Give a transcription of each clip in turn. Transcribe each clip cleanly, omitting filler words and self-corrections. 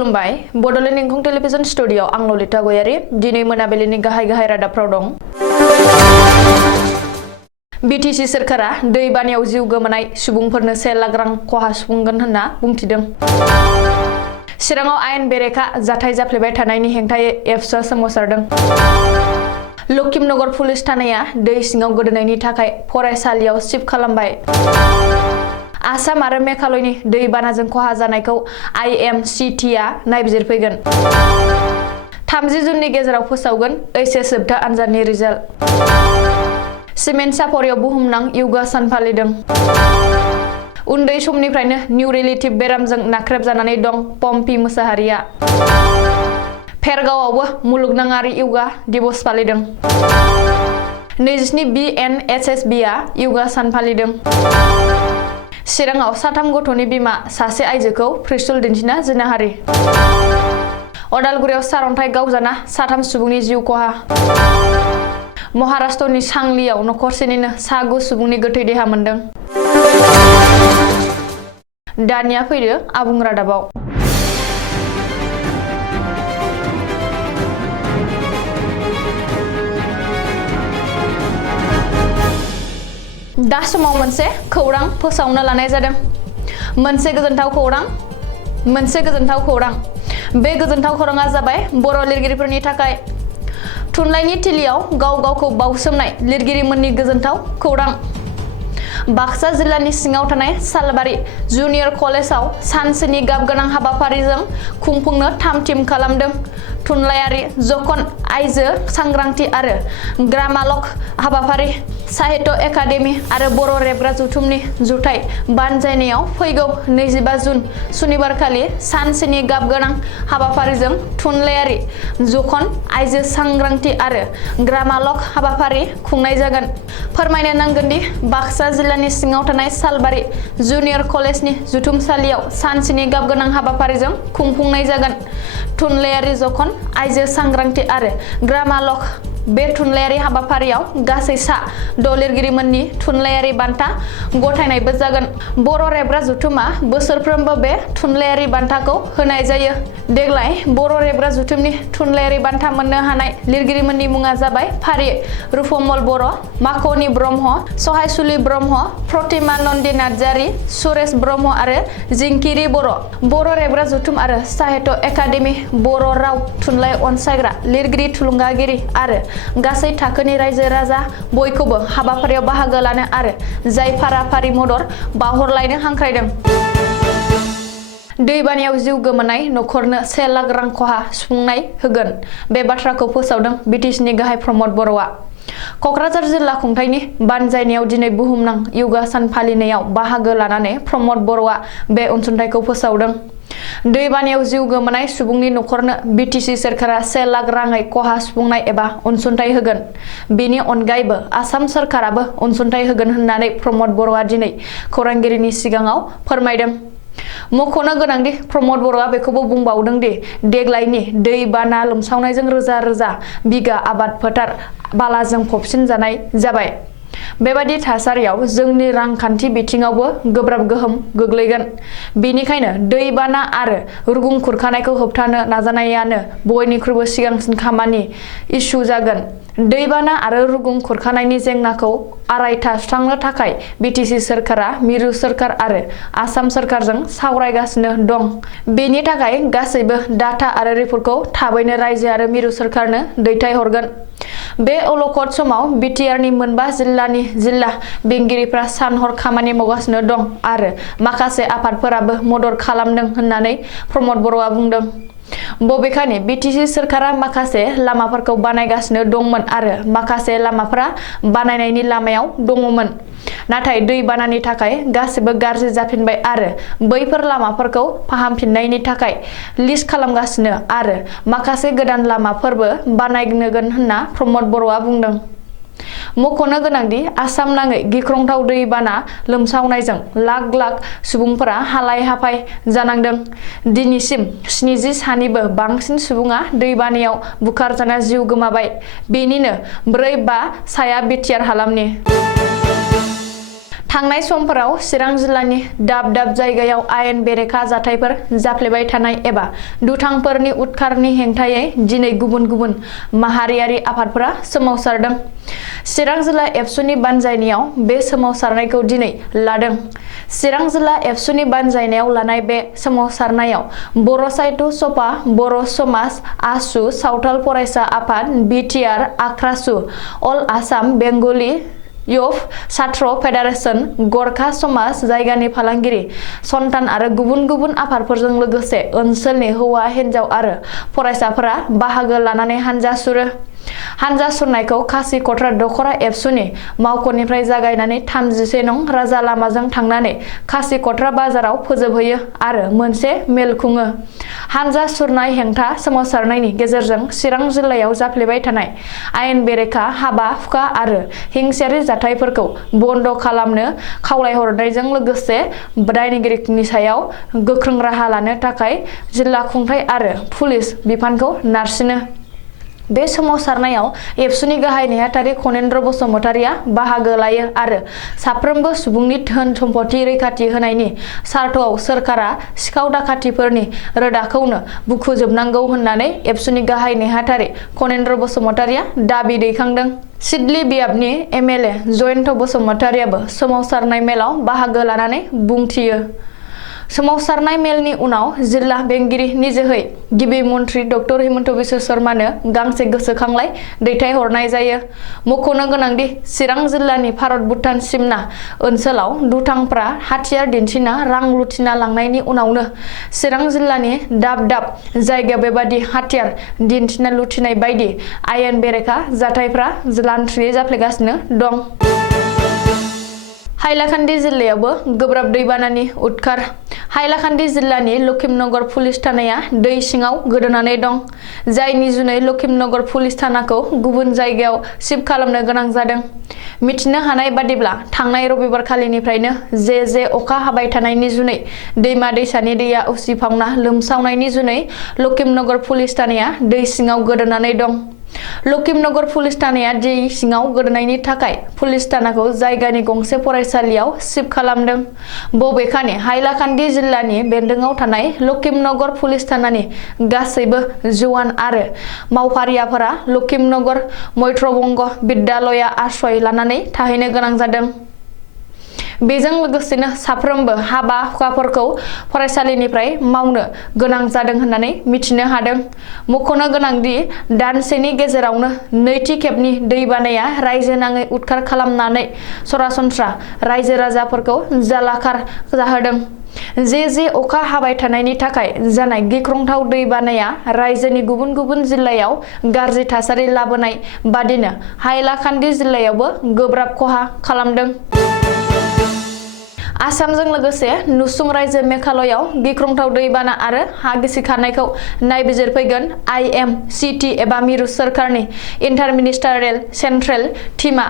खुलुमबाय Bodoland इंखं television studio आं ललिता गयारी दिनै मोनाबिलिनि गाहाय रादाबफ्राव दं। बिटिसि सोरखारा दैबानायाव जिउ गोमानाय सुबुंफोरनो 1 लाख रां खहा सुफुंगोन होनना बुंथिदों। चिराङाव आयेन बेरेखा जाथाय जाफ्लेबाय थानायनि हेंथायै एबसुआ सोमावसारदों। लखिमनगर पुलिस थानाया दै सिङाव गोदोनायनि थाखाय फरायसालियाव शिफ्ट खालामबाय। आसाम आरो मेघालयनि दैबानाजों खहा जानायखौ IMCTआ नायबिजिरफैगोन। 30 जुननि गेजेराव फोसावगोन HS जोबथा आनजादनि रिजाल्ट। सिमेन्ट सापरियाव बुहुमनां योगा सान फालिदों। उन्दै समनिफ्रायनो निउरेलिटिभ बेरामजों नाख्रेबजानानै दं पम्पी मोसाहारिया। फेरगावआवबो मुलुगनाङारि योगा दिवस फालिदों। 27 BNSSBआ योगा सान फालिदों। चिराङाव 3 गथ'नि बिमा सासे आइजोखौ फ्रिसुल दिन्थिना जिनाहारि। अदालगुरियाव सारअन्थाइ गावजाना 3 सुबुंनि जिउ खहा। महाराष्ट्रनि सांलियाव नखरसेनिनो 9 सुबुंनि गोथै देहा मोन्दों। दानिया फैदो आबुं रादाबाव। दा समाव मोनसे खौरां फोसावनो लानाय जादों। मोनसे गोजोनथाव खौरां। बे गोजोनथाव खौराङा जाबाय बर' लिरगिरिफोरनि थाखाय। थुनलाइनि थिलियाव गाव-गावखौ बाउसोमनाय लिरगिरिमोननि गोजोनथाव खौरां। बाक्सा जिल्लानि सिङाव थानाय सालबारि जुनियर कलेजाव सानसेनि गाबगोनां हाबाफारिजों खुंफुंनो थाम-थिम खालामदों। थुनलाइयारि जखन, आइजो सांग्रांथि आरो ग्रामालक हाबाफारि, साहित्य एकाडेमि आरो बर' रेबग्रा जथुमनि जुथाइ बानजायनायाव फैगौ 25 जुन सुनिबारखालि सानसेनि गाबगोनां हाबाफारिजों थुनलाइयारि जखन, आइजो सांग्रांथि आरो ग्रामालक हाबाफारि खुंनाय जागोन। फोरमायनो नांगोन दि बाक्सा जिल्लानि सिङाव थानाय सालबारि जुनियर कलेजनि जुथुमसालियाव सानसेनि गाबगोनां हाबाफारिजों खुंफुंनाय जागोन। थुनलाइयारि जखन, आइजो सांग्रांथि आरो ग्रामालक बे थुनलाइयारि हाबाफारियाव गासै 6 लिरगिरिमोननि थुनलाइयारि बान्था गथायनायबो जागोन। बर' रेबग्रा जथुमा बोसोरफ्रोमबो बे थुनलाइयारि बान्थाखौ होनाय जायो। देग्लाय बर' रेबग्रा जथुमनि थुनलाइयारि बान्था मोननो हानाय लिरगिरिमोननि मुङा जाबाय फारियै रुपमल बर', माख'नि ब्रह्म, सहायसुलि ब्रह्म, प्रतिमा नन्दि नार्जारि, सुरेश ब्रह्म आरो जिंकिरि बर'। बर' रेबग्रा जथुम आरो साहित्य एकाडेमि बर' राव थुनलाइ अनसायग्रा लिरगिरि थुलुंगागिरि आरो गासै थाखोनि रायजो राजा बयखौबो हाबाफारियाव बाहागो लानो आरो जाय फारा-फारि मदद बावहरलायनो हांख्रायदों। दैबानायाव जिउ गोमानाय नखरनो 1 लाख रां खहा सुफुंनाय होगोन बे बाथ्राखौ फोसावदों बिटिसिनि गाहाय प्रमद बर'आ। कक्राझार जिल्ला खुंथायनि बानजायनायाव दिनै बुहुमनां योगा सान फालिनायाव बाहागो लानानै प्रमद बर'आ बे अनसुंथाइखौ फोसावदों। दैबानायाव जिउ गोमानाय सुबुंनि नखरनो बिटिसि सोरखारा 1 लाख राङै खहा सुफुंनाय एबा अनसुंथाइ होगोन। बेनि अनगायैबो आसाम सोरखाराबो अनसुंथाइ होगोन होननानै प्रमद बर'आ दिनै खौरांगिरिनि सिगाङाव फोरमायदों। मख'नो गोनांदि प्रमद बर'आ बेखौबो बुंबावदों दि देग्लायनि दैबाना लोमसावनायजों रोजा-रोजा बिगा आबाद फोथार बालाजों फबसिनजानाय जाबाय। बेबादि थासारियाव जोंनि रांखान्थि बिथिङावबो गोब्राब गोहोम गोग्लैगोन। बेनिखायनो दैबाना आरो रुगुं खुरखानायखौ होबथानो नाजानायानो बयनिख्रुइबो सिगांसिन खामानि इस्यु जागोन। दैबाना आरो रुगुं खुरखानायनि जेंनाखौ आरायथा सुस्रांनो थाखाय बिटिसि सोरखारा मिरु सोरखार आरो आसाम सोरखारजों सावरायगासिनो दं। बेनि थाखाय गासैबो डाटा आरो रिपर्टखौ थाबैनो रायजो आरो मिरु सोरखारनो दैथायहरगोन। बे अलखद समाव बिटिआरनि मोनबा जिल्लानि जिल्ला बेंगिरिफ्रा सान-हर खामानि मावगासिनो दं आरो माखासे आफादफोराबो मदद खालामदों होननानै प्रमद बर'आ बुंदों। बबेखानि बिटिसि सोरखारा माखासे लामाफोरखौ बानायगासिनो दंमोन आरो माखासे लामाफोरा बानायनायनि लामायाव दङमोन। नाथाय दैबानानि थाखाय गासिबो गाज्रि जाफिनबाय आरो बैफोर लामाफोरखौ फाहामफिननायनि थाखाय लिस्ट खालामगासिनो आरो माखासे गोदान लामाफोरबो बानायगोन होनना प्रमद बर'आ बुंदों। मख'नो गोनांदि आसाम नाङै गिख्रंथाव दैबाना लोमसावनायजों लाख-लाख सुबुंफोरा हालाय-हाफाय जानांदों। दिनैसिम 70 सानिबो बांसिन सुबुङा दैबानायाव बुखारजाना जिउ गोमाबाय। बेनिनो 4/5 साया बिटिआर हालामनि। थांनाय समफोराव चिरां जिल्लानि दाब दाब जायगायाव आयेन बेरेखा जाथायफोर जाफ्लेबाय थानाय एबा दुथांफोरनि उदखारनि हेंथायै दिनै गुबुन गुबुन माहारियारि आफादफोरा सोमावसारदों। चिरां जिल्ला एबसुनि बानजायनायाव बे सोमावसारनायखौ दिनै लादों। चिरां जिल्ला एबसुनि बानजायनायाव लानाय बे सोमावसारनायाव बर' साहित्य सभा, बर' समाज, आसु, सावथाल फरायसा आफाद, बिटिआर, आख्रासु, अल आसाम बेंगलि युथ छात्र फेडारेशन, गरखा समाज, जायगानि फालांगिरि सन्तान आरो गुबुन गुबुन आफादफोरजों लोगोसे ओनसोलनि हौवा हिन्जाव आरो फरायसाफोरा बाहागो लानानै हानजा सुरो। हानजा सुरनायखौ खासिकत्रा दख'रा एबसुनि मावख'निफ्राय जागायनानै 31 नं राजा लामाजों थांनानै खासिकत्रा बाजाराव फोजोबहैयो आरो मोनसे मेल खुङो। हानजा सुरनाय हेंथा सोमावसारनायनि गेजेरजों चिरां जिल्लायाव जाफ्लेबाय थानाय आयेन बेरेखा हाबा-हुखा आरो हिंसायारि जाथायफोरखौ बन्द खालामनो खावलायहरनायजों लोगोसे दायनिगिरिनि सायाव गोख्रों राहा लानो थाखाय जिल्ला खुंथाय आरो पुलिस बिफानखौ नारसिनो। बे सोमावसारनायाव एबसुनि गाहाय नेहाथारि खनेन्द्र बसुमतारिया बाहागो लायो आरो साफ्रोमबो सुबुंनि धोन सम्पति रैखाथि होनायनि सार्थआव सोरखारा सिखाव दाखाथिफोरनि रोदाखौनो बुखुजोबनांगौ होननानै एबसुनि गाहाय नेहाथारि खनेन्द्र बसुमतारिया दाबि दैखांदों। सिडली बियाबनि एमएलए जयन्त बसुमतारियाबो सोमावसारनाय मेलाव बाहागो लानानै बुंथियो। सोमावसारनाय मेलनि उनाव जिल्ला बेंगिरि निजोहै गिबि मन्थ्रि डक्टर हिमन्त बिश्व शर्मानो गांसे गोसोखांलाइ दैथायहरनाय जायो। मख'नो गोनांदि चिरां जिल्लानि भारत-भुटान सिमना ओनसोलाव दुथांफ्रा हाथियार दिन्थिना रां लुथिना लांनायनि उनावनो चिरां जिल्लानि दाब दाब जायगायाव बेबादि हाथियार दिन्थिना लुथिनाय बायदि आयेन बेरेखा जाथायफ्रा लान्थ्रियै जाफ्लेगासिनो दं। हाइलाकान्दि जिल्लायावबो गोब्राब दैबानानि उदखार। हाइलाकान्दि जिल्लानि लखिमनगर पुलिस थानाया दै सिङाव गोदोनानै दं, जायनि जुनै लखिमनगर पुलिस थानाखौ गुबुन जायगायाव शिफ्ट खालामनो गोनां जादों। मिथिनो हानाय बादिब्ला थांनाय रबिबारखालिनिफ्रायनो जे अखा हाबाय थानायनि जुनै दैमा दैसानि दैया उसिफावना लोमसावनायनि जुनै लखिमनगर पुलिस थानाया दै सिङाव गोदोनानै दं। लखिमनगर पुलिस थानाया दै सिङाव गोदोनायनि थाखाय पुलिस थानाखौ जायगानि गंसे फरायसालियाव शिफ्ट खालामदों। बबेखानि हाइलाकान्दि जिल्लानि बेन्दोङाव थानाय लखिमनगर पुलिस थानानि गासैबो जवान आरो मावफारियाफोरा लखिमनगर मैत्रबंग बिद्यालया आश्रय लानानै थाहैनो गोनां जादों। बेजों लोगोसेनो साफ्रोमबो हाबा हुखाफोरखौ फरायसालिनिफ्राय मावनो गोनां जादों होननानै मिथिनो हादों। मख'नो गोनांदि दानसेनि गेजेरावनो नैथि खेबनि दैबानाया रायजो नाङै उदखार खालामनानै सरासनस्रा रायजो राजाफोरखौ जालाखार जाहोदों। जे अखा हाबाय थानायनि थाखाय जानाय गिख्रंथाव दैबानाया रायजोनि गुबुन गुबुन जिल्लायाव गाज्रि थासारि लाबोनाय बादिनो हाइलाकान्दि जिल्लायावबो गोब्राब खहा खालामदों। आसामजों लोगोसे नुसुं रायजो मेघालयाव गिख्रंथाव दैबाना आरो हा गिसिखानायखौ नायबिजिरफैगोन IMCT एबा मिरु सोरखारनि इन्टार मिनिस्टारियेल सेन्ट्रेल टीमआ।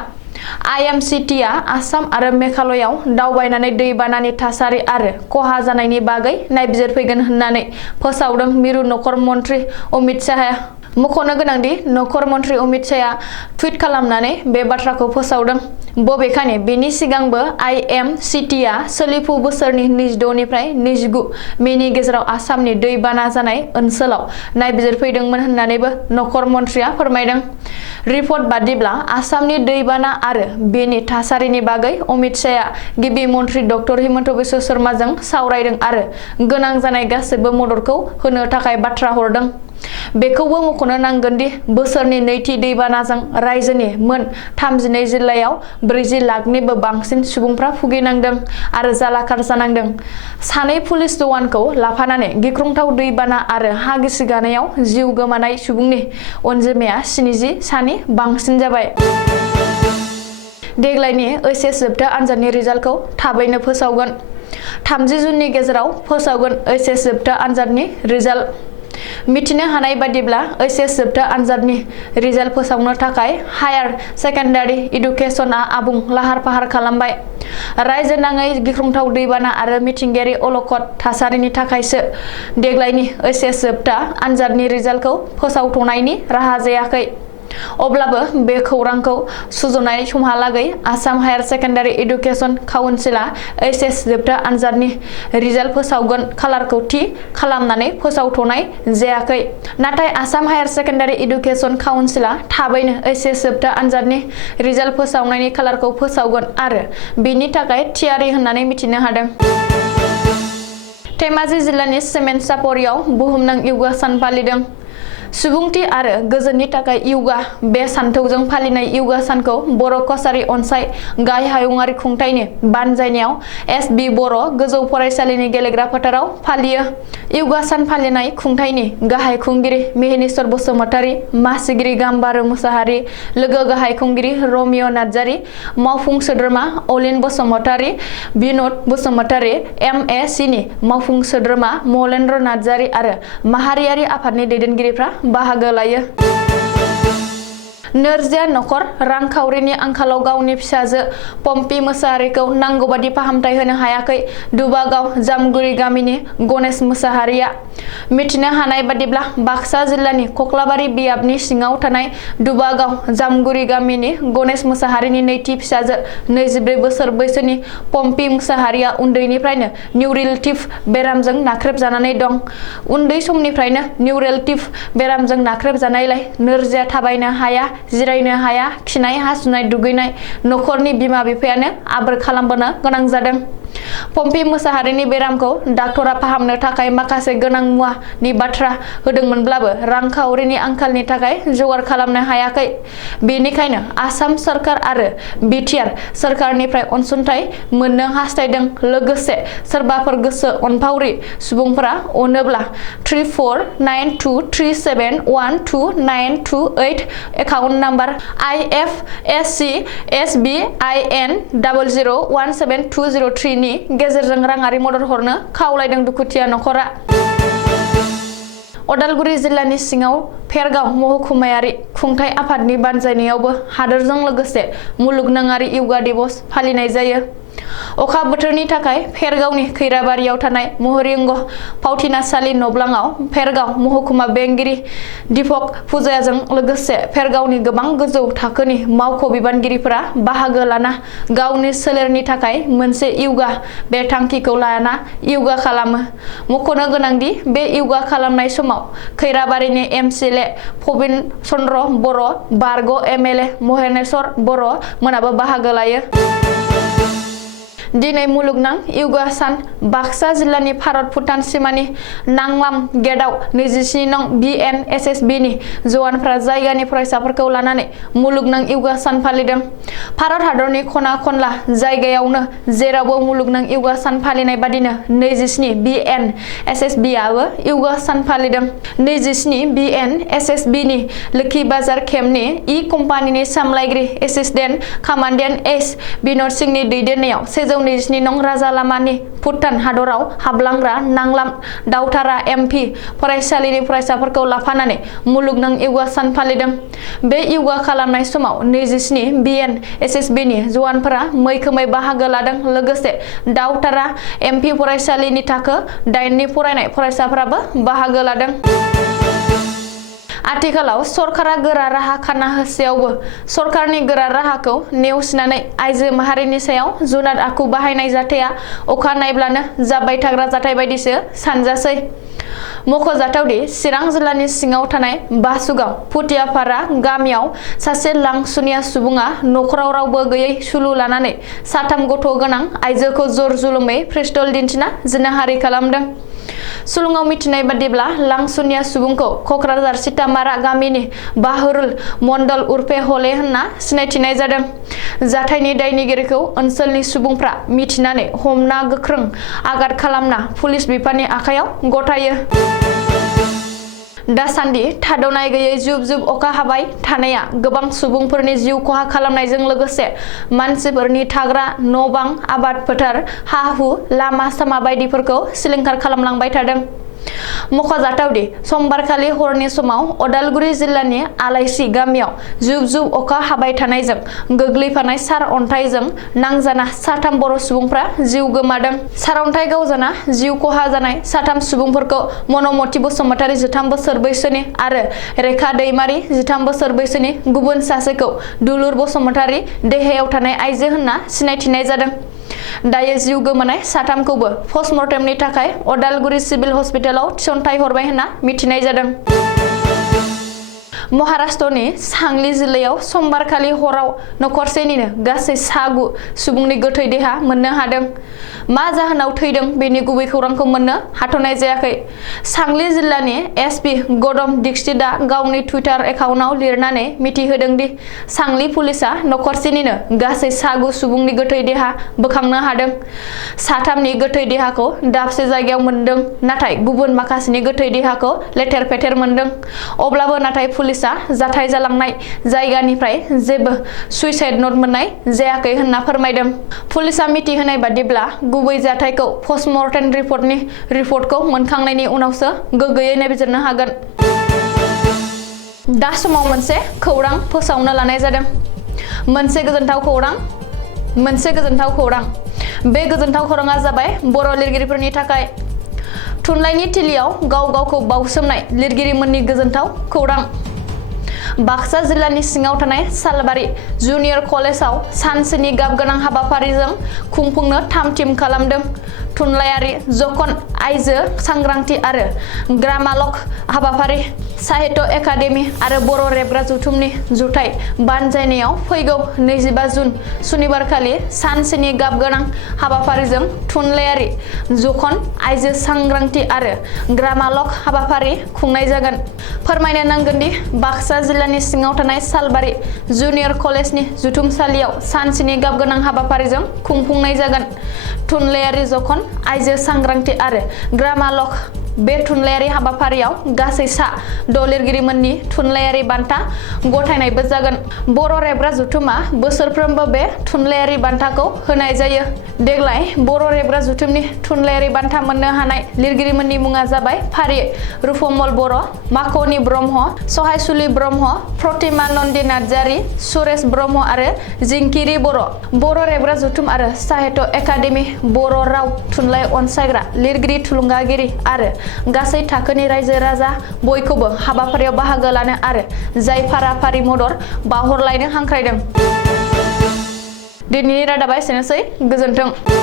IMCTआ आसाम आरो मेघालयाव दावबायनानै दैबानानि थासारि आरो खहा जानायनि बागै नायबिजिरफैगोन होननानै फोसावदों मिरु नखर मन्थ्रि अमित शाहआ। मख'नो गोनांदि नखर मन्थ्रि अमित शाहआ टुइट खालामनानै बे बाथ्राखौ फोसावदों। बबेखानि बेनि सिगांबो IMCTआ सोलिफु बोसोरनि 26 निफ्राय 29 मेनि गेजेराव आसामनि दैबाना जानाय ओनसोलाव नायबिजिरफैदोंमोन होननानैबो नखर मन्थ्रिया फोरमायदों। रिपर्ट बादिब्ला आसामनि दैबाना आरो बेनि थासारिनि बागै अमित शाहआ गिबि मन्थ्रि डक्टर हिमन्त बिश्व शर्माजों सावरायदों आरो गोनां जानाय गासैबो मददखौ होनो थाखाय बाथ्रा हरदों। बेखौबो मख'नो नांगोन दि बोसोरनि नैथि दैबानाजों रायजोनि मोन 32 जिल्लायाव 40 लाखनिबो बांसिन सुबुंफ्रा भुगिनांदों आरो जालाखार जानांदों। सानै पुलिस जवानखौ लाफानानै गिख्रंथाव दैबाना आरो हा गिसिगानायाव जिउ गोमानाय सुबुंनि अनजिमाया 70 नि बांसिन जाबाय। देग्लायनि HS जोबथा आनजादनि रिजाल्टखौ थाबैनो फोसावगोन। 30 जुननि गेजेराव फोसावगोन HS जोबथा आनजादनि रिजाल्ट। मिथिनो हानाय बादिब्ला HS जोबथा आनजादनि रिजाल्ट फोसावनो थाखाय हायार सेकेन्डारि इडुकेसनआ आबुं लाहार फाहार खालामबाय। रायजो नाङै गिख्रंथाव दैबाना आरो मिथिंगायारि अलखद थासारिनि थाखायसो देग्लायनि HS जोबथा आनजादनि रिजाल्टखौ फोसावथ'नायनि राहा जायाखै। अब्लाबो बे खौरांखौ सुजुनाय समहालागै आसाम हायार सेकेन्डारि एडुकेसन काउन्सिलआ एचएस जोबथा आनजादनि रिजाल्ट फोसावगोन खालारखौ थि खालामनानै फोसावथ'नाय जायाखै। नाथाय आसाम हायार सेकेन्डारि एडुकेसन काउन्सिलआ थाबैनो एचएस जोबथा आनजादनि रिजाल्ट फोसावनायनि खालारखौ फोसावगोन आरो बेनि थाखाय थियारि होननानै मिथिनो हादों। धेमाजि जिल्लानि सिमेन्ट चापरियाव बुहुमनां योगा सान फालिदों। सुबुंथि आरो गोजोननि थाखाय योगा बे सानथौजों फालिनाय योगा सानखौ बर' कछारी अनसाय गाहाय हायुंआरि खुंथायनि बानजायनायाव एस.बि. बर' गोजौ फरायसालिनि गेलेग्रा फोथाराव फालियो। योगा सान फालिनाय खुंथायनि गाहाय खुंगिरि मिहिनीश्वर बसुमतारी, मासिगिरि गाम्बारु मुसाहारि, लोगो गाहाय खुंगिरि रमिय नार्जारि, मावफुं सोद्रोमा अलिन बसुमतारी, बिन'द बसुमतारी, एम.ए.सि.नि मावफुं सोद्रोमा मलेन्द्र नार्जारि आरो माहारियारि आफादनि दैदेनगिरिफ्रा बाहागो लायो। नोरजिया नखर रांखावरिनि आंखालाव गावनि फिसाजो पम्पी मोसाहारिखौ नांगौबादि फाहामथाय होनो हायाखै दुबागाव जामगुरि गामिनि गणेश मोसाहारिया। मिथिनो हानाय बादिब्ला बाक्सा जिल्लानि कक्लाबारि बियाबनि सिङाव थानाय दुबागाव जामगुरि गामिनि गणेश मोसाहारिनि नैथि फिसाजो 24 बोसोर बैसोनि पम्पी मोसाहारिया उन्दैनिफ्रायनो निउरेटिभ बेरामजों नाख्रेबजानानै दं। उन्दै समनिफ्रायनो निउरेटिभ बेरामजों नाख्रेबजानायलाय नोरजिया थाबायनो हाया, जिरायनो हाया, खिनाय हासुनाय दुगैनाय नखरनि बिमा बिफायानो आबोर खालामबोनो गोनां जादों। पम्पी मोसाहारिनि बेरामखौ डाक्टरा फाहामनो थाखाय माखासे गोनां मुवानि बाथ्रा होदोंमोनब्लाबो रांखावरिनि आंखालनि थाखाय जगार खालामनो हायाखै। बेनिखायनो आसाम सरकार आरो बिटिआर सरकारनिफ्राय अनसुंथाइ मोननो हास्थायदों। लोगोसे सोरबाफोर गोसो अनफावरि सुबुंफोरा अनोब्ला 349237129228 एकाउन्ट नाम्बार IFSC SBIN 0017203 नि गेजेरजों राङारि मदद हरनो खावलायदों दुखुथिया नखरा। अदालगुरि जिल्लानि सिङाव फेरगाव महकुमायारि खुंथाय आफादनि बानजायनायावबो हादोरजों लोगोसे मुलुगनाङारि योगा दिवस फालिनाय जायो। अखा बोथोरनि थाखाय फेरगावनि खैराबारियाव थानाय महरिंग फावथिनासालि नब्लाङाव फेरगाव महकुमा बेंगिरि दीपक फुजायाजों लोगोसे फेरगावनि गोबां गोजौ थाखोनि मावख' बिबानगिरिफोरा बाहागो लाना गावनि सोलेरनि थाखाय मोनसे योगा बे थांखिखौ लाना योगा खालामो। मख'नो गोनांदि बे योगा खालामनाय समाव खैराबारिनि एमसिएलए प्रबिन चन्द्र बर', बारग' एमएलए महेनेश्वर बर' मोनाबो बाहागो लायो। दिनै मुलुगनां योगा सान बाक्सा जिल्लानि भारत भुटान सिमानि नांलाम गेटआव 27 नं BNSSB नि जवानफ्रा जायगानि फरायसाफोरखौ लानानै मुलुगनां योगा सान फालिदों। भारत हादरनि खना खनला जायगायावनो जेरावबो मुलुगनां योगा सान फालिनाय बादिनो 27 BNSSB आबो योगा सान फालिदों। 27 BNSSB नि लोखि बाजार केम्पनि इ कम्पानिनि सामलायगिरि एसिस्टेन्ट कामान्डेन्ट एस बिन'द सिंहनि दैदेननायाव 127 नं राजा लामानि भुटान हादराव हाबलांग्रा नांलाम दावथारा MP फरायसालिनि फरायसाफोरखौ लाफानानै मुलुगनां योगा सान फालिदों। बे योगा खालामनाय समाव 27 BNSSB नि जवानफोरा मैखोमै बाहागो लादों। लोगोसे दावथारा MP फरायसालिनि थाखो 8 नि फरायनाय फरायसाफोराबो बाहागो लादों। आथिखालाव सरकारा गोरा राहा खाना होसेयावबो सरकारनि गोरा राहाखौ नेवसिनानै आइजो माहारिनि सायाव जुनार आखु बाहायनाय जाथाया अखा नायब्लानो जाबाय थाग्रा जाथाय बायदिसो सानजासै। मख'जाथावदि चिरां जिल्लानि सिङाव थानाय बासुगाव फुटियापारा गामियाव सासे लांसुनिया सुबुङा नखराव रावबो गैयै सुलु लानानै 3 गथ' गोनां आइजोखौ जर जुलुमै पिस्तल दिन्थिना जिनाहारि खालामदों। सुलुङाव मिथिनाय बादिब्ला लांसुनिया सुबुंखौ कक्राझार सितामारा गामिनि बाहरुल मण्डल उर्फे हले होनना सिनायथिनाय जादों। जाथायनि दायनिगिरिखौ ओनसोलनि सुबुंफ्रा मिथिनानै हमना गोख्रों आगाद खालामना पुलिस बिफाननि आखायाव गथायो। दासान्दि थाद'नाय गैयै जुब जुब अखा हाबाय थानाया गोबां सुबुंफोरनि जिउ खहा खालामनायजों लोगोसे मानसिफोरनि थाग्रा न'-बां, आबाद फोथार, हा-हु, लामा सामा बायदिफोरखौ सिलिंखार खालामलांबाय थादों। मख'जाथावदि समबारखालि हरनि समाव अदालगुरि जिल्लानि आलाइसि गामियाव जुब जुब अखा हाबाय थानायजों गोग्लैफानाय सार अन्थाइजों नांजाना साथाम बर' सुबुंफ्रा जिउ गोमादों। सारअन्थाइ गावजाना जिउ खहा जानाय साथाम सुबुंफोरखौ मनमति बसुमतारी 13 बोसोर बैसोनि आरो रेखा दैमारि 13 बोसोर बैसोनि गुबुन सासेखौ दुलुर बसुमतारी देहायाव थानाय आइजो होनना सिनायथिनाय जादों। दायो जिउ गोमानाय साथामखौबो पस्टमर्टेमनि थाखाय अदालगुरि सिभिल हस्पिटालाव थिसनथाइ हरबाय होनना मिथिनाय जादों। महाराष्ट्रनि सांली जिल्लायाव समबारखालि हराव नखरसेनिनो गासै 6 सुबुंनि गोथै देहा मोननो हादों। मा जाहोनाव थैदों बेनि गुबै खौरांखौ मोननो हाथ'नाय जायाखै। सांली जिल्लानि एसपि गौतम दीक्षितआ गावनि टुइटार एकाउन्टआव लिरनानै मिथिहोदों दि सांली पुलिसआ नखरसेनिनो गासै 6 सुबुंनि गोथै देहा बोखांनो हादों। 3नि गोथै देहाखौ दाबसे जायगायाव मोनदों, नाथाय गुबुन माखासेनि गोथै देहाखौ लेथेर फेथेर मोनदों। अब्लाबो नाथाय पुलिसआ जाथाय जालांनाय जायगानिफ्राय जेबो सुइसाइड नोट मोननाय जायाखै होनना फोरमायदों। पुलिसआ मिथिहोनाय बादिब्ला गुबै जाथायखौ पस्टमर्टेम रिपर्टखौ मोनखांनायनि उनावसो गोगोयै नायबिजिरनो हागोन। दा समाव मोनसे खौरां फोसावनो लानाय जादों। मोनसे गोजोनथाव खौरां। बे गोजोनथाव खौरांआ जाबाय बर' लिरगिरिफोरनि थाखाय। थुनलाइनि थिलियाव गाव गावखौ बाउसोमनाय लिरगिरिमोननि गोजोनथाव खौरां। बाक्सा जिल्लानि सिङाव थानाय सालबारि जुनियर कलेजाव सानसेनि गाबगोनां हाबाफारिजों खुंफुंनो थाम-थिम खालामदों। थुनलाइयारि जखन, आइजो सांग्रांथि आरो ग्रामालक हाबाफारि, साहित्य एकाडेमि आरो बर' रेबग्रा जथुमनि जुथाइ बानजायनायाव फैगौ 25 जुन सुनिबारखालि सानसेनि गाबगोनां हाबाफारिजों थुनलाइयारि जखन, आइजो सांग्रांथि आरो ग्रामालक हाबाफारि खुंनाय जागोन। फोरमायनो नांगोन दि बाक्सा जिल्लानि सिङाव थानाय सालबारि जुनियर कलेजनि जुथुमसालियाव सानसेनि गाबगोनां हाबाफारिजों खुंफुंनाय जागोन। थुनलाइयारि जखन, आइजो सांग्रांथि आरो ग्रामालक बे थुनलाइयारि हाबाफारियाव गासै 6 लिरगिरिमोननि थुनलाइयारि बान्था गथायनायबो जागोन। बर' रेबग्रा जथुमा बोसोरफ्रोमबो बे थुनलाइयारि बान्थाखौ होनाय जायो। देग्लाय बर' रेबग्रा जथुमनि थुनलाइयारि बान्था मोननो हानाय लिरगिरिमोननि मुङा जाबाय फारियै रुपमल बर', माख'नि ब्रह्म, सहायसुलि ब्रह्म, प्रतिमा नन्दि नार्जारि, सुरेश ब्रह्म आरो जिंकिरि बर'। बर' रेबग्रा जथुम आरो साहित्य एकाडेमि बर' राव थुनलाइ अनसायग्रा लिरगिरि थुलुंगागिरि आरो गासै थाखोनि रायजो राजा बयखौबो हाबाफारियाव बाहागो लानो आरो जाय फारा-फारि मदद बावहरलायनो हांख्रायदों। दिनैनि रादाबा एसेनोसै। गोजोन्थों।